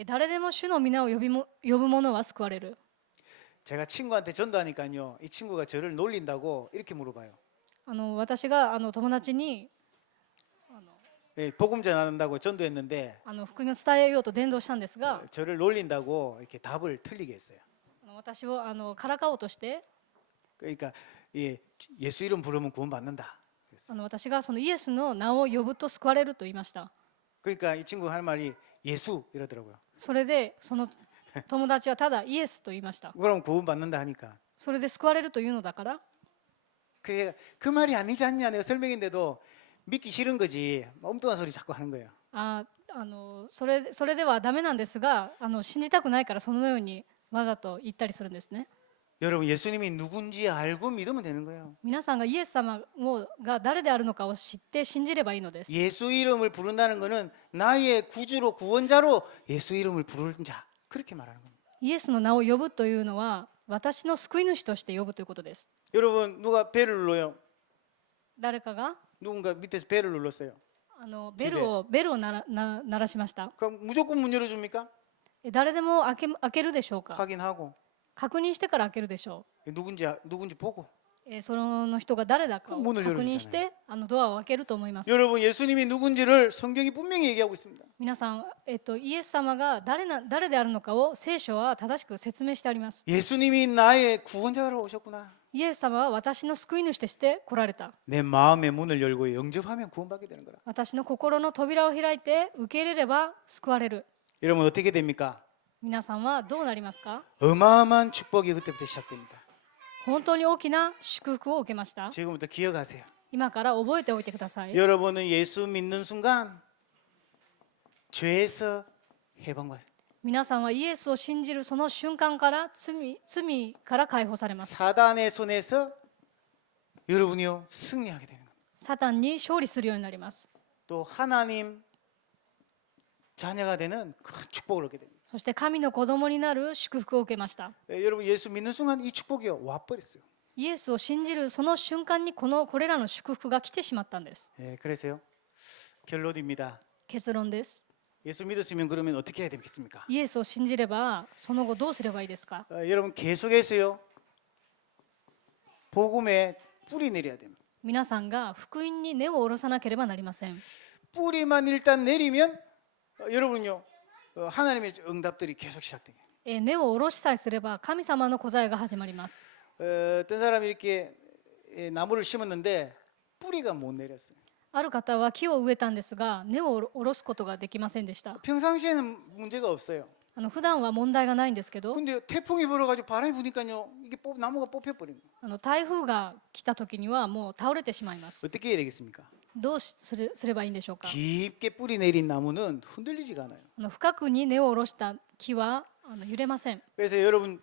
誰でも主の皆を呼ぶ者は救われる。 제가 친구한테 전도하니까요. 이 친구가 저를 놀린다고 이렇게 물어봐요. 私が友達に 예, 복음 전한다고 전도했는데 福音を伝えようと伝道したんですが 저를 놀린다고 이렇게 답을 틀리게 했어요. 私をからかおうとして 그러니까 예수 이름 부르면 구원받는다. 그랬어요. 私がそのイエスの名を呼ぶと救われると言いました。 그러니까 이 친구가 할 말이 예수 이러더라고요. それでその友達はただイエスと言いました。 그럼 구원받는다 하니까 それで救われるというのだから 그게 그 말이 아니지 않냐 내가 설명했는데도 믿기 싫은 거지 엉뚱한 소리 자꾸 하는 거예요. それではダメなんですが信じたくないからそのようにわざと言ったりするんですね。 여러분 예수님이 누군지 알고 믿으면 되는 거예요. 皆さんがイエス様が誰であるのかを知って信じればいいのです。 예수 이름을 부른다는 것은 나의 구주로 구원자로 예수 이름을 부르는 자 그렇게 말하는 겁니다. イエスの名を呼ぶというのは私の救い主として呼ぶということです。 여러분 누가 배를 눌러요? 誰かが 누군가 밑에서 배를 눌렀어요. ベルを鳴らしました。 그럼 무조건 문 열어줍니까? 誰でも開けるでしょうか。 확인하고 確認してから開けるでしょ 누군지 보고 う。その人が誰だかを 문을 確認してドアを開けると思います。 여러분 예수님이 누군지를 성경이 분명히 얘기하고 있습니다. 皆さん、イエス様が誰であるのかを聖書は正しく説明してあります。 예수님이 나의 구원자로 오셨구나. イエス様は私の救い主として来られた。 내 마음의 문을 열고 영접하면 구원받게 되는 거라. 私の心の扉を開いて受け入れれば救われる。 여러분 어떻게 됩니까? 皆さんはどうなりますか？ 어마어마한 축복이 그때부터 시작됩니다. 本当に大きな祝福を受けました。 지금부터 기억하세요. 今から覚えておいてください。 여러분은 예수 믿는 순간 죄에서 해방받습니다. 皆さんはイエスを信じるその瞬間から罪から解放されます。 사단의 손에서 여러분이요 승리하게 되는 겁니다. サタンに勝利するようになります。 또 하나님 자녀가 되는 큰 축복을 얻게 됩니다. そして神の子供になる祝福を受けました。 여러분 예수 믿는 순간 이 축복이 와버렸어요. イエスを信じるその瞬間にこれらの祝福が来てしまったんです。 그래서요 결론입니다. 結論です。 예수 믿었으면 그러면 어떻게 해야 되겠습니까? イエスを信じればその後どうすればいいですか？ 여러분 계속해서요 복음에 뿌리 내려야 됩니다. 皆さんが福音に根を下ろさなければなりません。 뿌리만 일단 내리면 여러분요 하나님의 응답들이 계속 시작돼요. 根を下ろしさえすれば神様の答えが始まります。 어떤 사람이 이렇게 나무를 심었는데 뿌리가 못 내렸어요. ある方は木を植えたんですが根を下ろすことができませんでした。 평상시에는 문제가 없어요. 普段は問題がないんですけど、 근데 태풍이 불어가지고 바람이 부니까요 이게 나무가 뽑혀버린 거예요. 台風が来た時にはもう倒れてしまいます。 어떻게 해야 되겠습니까? どうすればいいんでしょうか？ 깊게 뿌리 내린 나무는 흔들리지가 않아요. 深くに根を下ろした木は揺れません。 그래서 여러분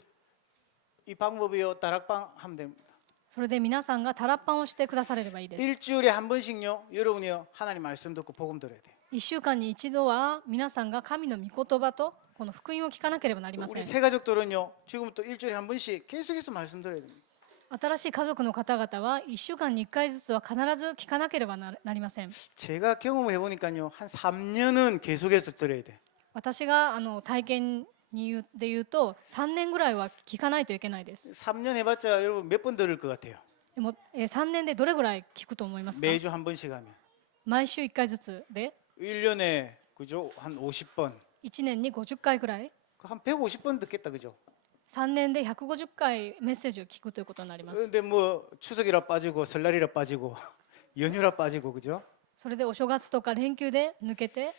이 방법이요 다락방 하면 됩니다. それで皆さんがタラッパンをしてくだされればいいです。 일주일에 한 번씩요 여러분이요 하나님 말씀 듣고 복음 들어야 돼요. 1週間に一度は皆さんが神の御言葉とこの福音を聞かなければなりませ 우리 ん。 새 가족들은요 지금부터 일주일에 한 번씩 계속해서 말씀 들어야 됩니다. 新しい家族の方々は1週間に1回ずつは必ず聞かなければなりません。 제가 경험을 해보니까요 한 3년은 계속해서 들어야 돼. 私が体験で言うと3年ぐらいは聞かないといけないです。 3년 해봤자 여러분 몇 번 들을 것 같아요. でも3年でどれぐらい聞くと思いますか？ 매주 한 번씩 하면 毎週1回ずつで 1년에 그죠 한 50번 1年に50回ぐらい、 한 150번 듣겠다 그죠? 3年で150回メッセージを聞くということになります。 근데 뭐 추석이라 빠지고 설날이라 빠지고 연휴라 빠지고 그죠? それでお正月とか連休で抜けて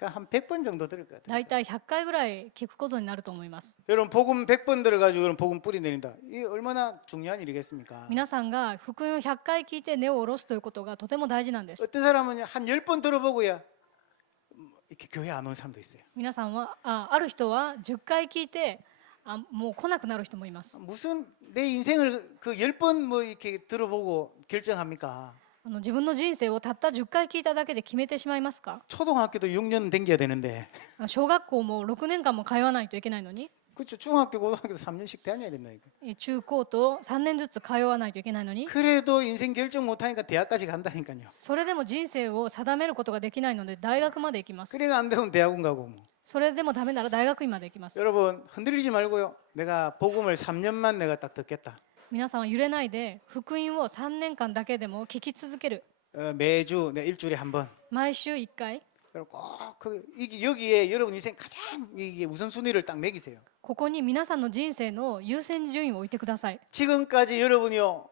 한 100번 정도 들을 것 같아요. だいたい100回ぐらい聞くことになると思います。 여러분 복음 100번 들어가지고 여러분 복음 뿌리 내린다. 이게 얼마나 중요한 일이겠습니까? 皆さんが福音を100回聞いて根を下ろすということがとても大事なんです。 어떤 사람은 한 10번 들어보고야 이렇게 교회 안 온 사람도 있어요. 皆さんはある人は10回聞いてもう来なくなる人もいます。 무슨 내 인생을 그 10번 뭐 이렇게 들어보고 결정합니까? 自分の人生をたった10回聞いただけで決めてしまいますか？ 초등학교도 6년 댕겨야 되는데 小学校も6年間も通わないといけないのに、 그렇죠. 중학교 고등학교도 3년씩 다녀야 된다니까. 中高と3年ずつ通わないといけないのに、 그래도 인생 결정 못하니까 대학까지 간다니까요. それでも人生を定めることができないので大学まで行きます。 그래가 안 되면 대학원 가고 뭐. それでもダメなら大学院まで行きます。 여러분 흔들리지 말고요. 내가 복음을 3년만 내가 딱 듣겠다. 皆さんは揺れないで福音を3年間だけでも聞き続ける。 매주 내 일주일에 한 번. 毎週1回 여러분 꼭 여기에 여러분 인생 가장 이게 우선순위를 딱 매기세요. ここに皆さんの人生の優先順位を置いてください。 지금까지 여러분이요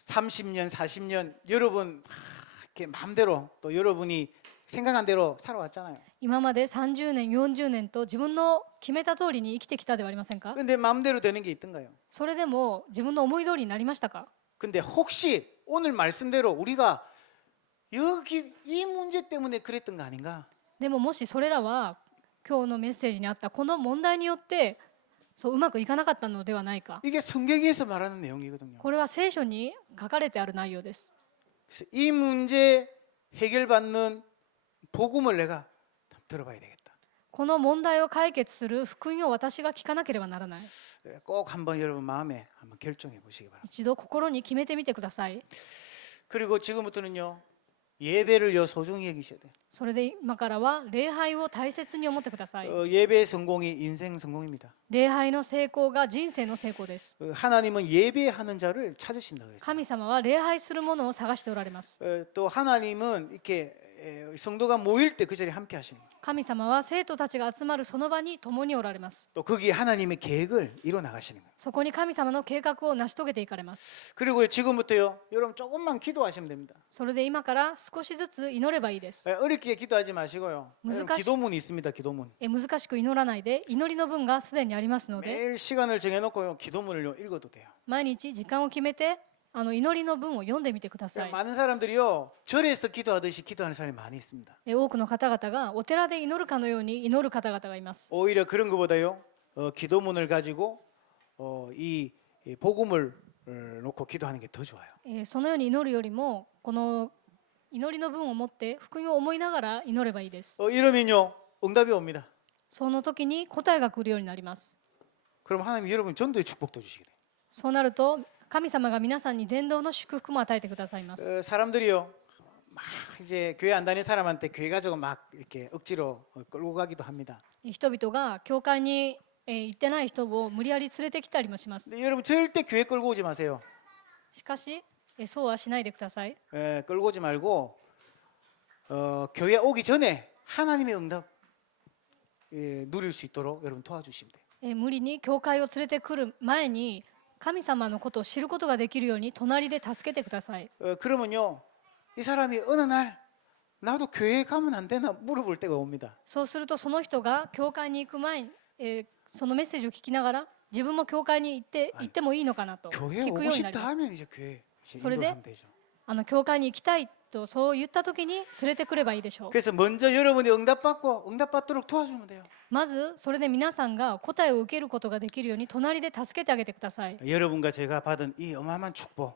30년, 40년 여러분 이렇게 마음대로 또 여러분이 생각한 대로 살아왔잖아요. 今まで30年、40年と自分の決めた通りに生きてきたではありませんか？ 근데 마음대로 되는 게 있던가요? それでも自分の思い通りになりましたか？ 근데 혹시 오늘 말씀대로 우리가 여기 이 문제 때문에 그랬던 거 아닌가? でももしそれらは今日のメッセージにあったこの問題によってうまくいかなかったのではないか。 이게 성경에서 말하는 내용이거든요. これは聖書に書かれてある内容です。 그래서 이 문제 해결받는 복음을 내가 들어봐야 되겠다. この問題を解決する福音を私が聞かなければならない。 꼭 한번 여러분 마음에 한번 결정해 보시기 바랍니다. 一度心に決めてみてください。 그리고 지금부터는요 예배를요 소중히 여기셔야 돼요. それで今からは礼拝を大切に思ってください。 예배의 성공이 인생 성공입니다. 礼拝の成功が人生の成功です。 하나님은 예배하는 자를 찾으신다고 했어요. 神様は礼拝するものを探しておられます。 또 하나님은 이렇게 성도가 모일 때 그 자리에 함께 하시는 거예요. 神様は生徒たちが集まるその場に共におられます。 또 거기에 하나님의 계획을 이뤄 나가시는 거예요. そこに神様の計画を成し遂げていかれます。 그리고 지금부터요, 여러분 조금만 기도하시면 됩니다. それで今から少しずつ祈ればいいです。 어렵게 기도하지 마시고요. 무슨 기도문이 있습니다. 기도문. 難しく祈らないで、祈りの文がすでにありますので、 매일 시간을 정해놓고요, 기도문을요 읽어도 돼요. 毎日時間を決めて祈りの文を読んでみてください。 많은 사람들이요, 절에서 기도하듯이 기도하는 사람이 많이 있습니다. 多くの方々がお寺で祈るかのように祈る方々がいます。 오히려 그런 것보다요, 기도문을 가지고 이 복음을 놓고 기도하는 게 더 좋아요. そのように祈るよりも、この祈りの文を持って福音を思いながら祈ればいいです。 이러면요, 응답이 옵니다. その時に答えが来るようになります。 그럼 하나님 여러분 전도의 축복도 주시게 돼요. そうなると神様が皆さんに伝道の祝福も与えてくださいます。 사람들이요, 막 이제 교회 안 다니는 사람한테 교회 가지고 막 이렇게 억지로 끌고 가기도 합니다. 人々が教会に行ってない人を無理やり連れてきたりもします。 근데 여러분 절대 교회 끌고 오지 마세요. しかしそうはしないでください。 끌고 오지 말고 교회 오기 전에 하나님의 응답 누릴 수 있도록 여러분 도와주시면 돼요. 無理に教会を連れてくる前に神様のことを知ることができるように隣で助けてください。 그러면요, 이 사람이 어느 날 나도 교회 가면 안 되나 물어볼 때가 옵니다. そうするとその人が教会に行く前に、そのメッセージを聞きながら自分も教会に行ってもいいのかなと 교회 聞く 오고 ようになり 싶다 ます。 하면 이제 교회 이제 그래 인도하면 되죠. 教会に行きたいとそう言った時に連れてくればいいでしょう。 그래서 먼저 여러분이 응답받도록 도와주면 돼요. まずそれで皆さんが答えを受けることができるように隣で助けてあげてください。 여러분과 제가 받은 이 어마어마한 축복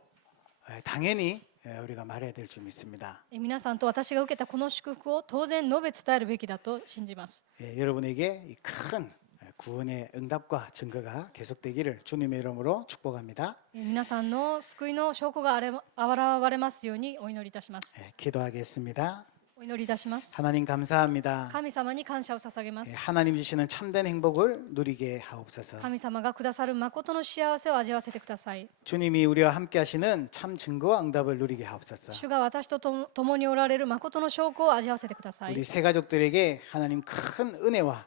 당연히 우리가 말해야 될 줄 믿습니다. 皆さんと私が受けたこの祝福を当然述べ伝えるべきだと信じます。 여러분에게 이 큰 구원의 응답과 증거가 계속되기를 주님의 이름으로 축복합니다. 皆さんの救いの証拠が現れますようにお祈りいたします。 기도하겠습니다. お祈りいたします。 하나님 감사합니다. 神様に感謝を捧げます。 하나님 주시는 참된 행복을 누리게 하옵소서. 神様がくださる誠の幸せを味わわせてください。 주님이 우리와 함께 하시는 참 증거와 응답을 누리게 하옵소서. 主が私と共におられる誠の証拠を味わわせてください。 우리 새 가족들에게 하나님 큰 은혜와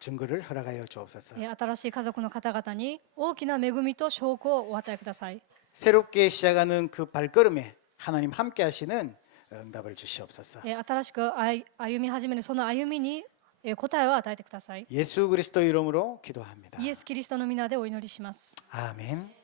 증거를 허락하여 주옵소서. 新しい家族の方々に大きな恵みと証拠をお与えください。 새롭게 시작하는 그 발걸음에 하나님 함께 하시는 응답을 주시옵소서. 新しく歩み始めるその歩みに答えを与えてください。 예수 그리스도 이름으로 기도합니다. イエス・キリストの皆でお祈りします。 아멘.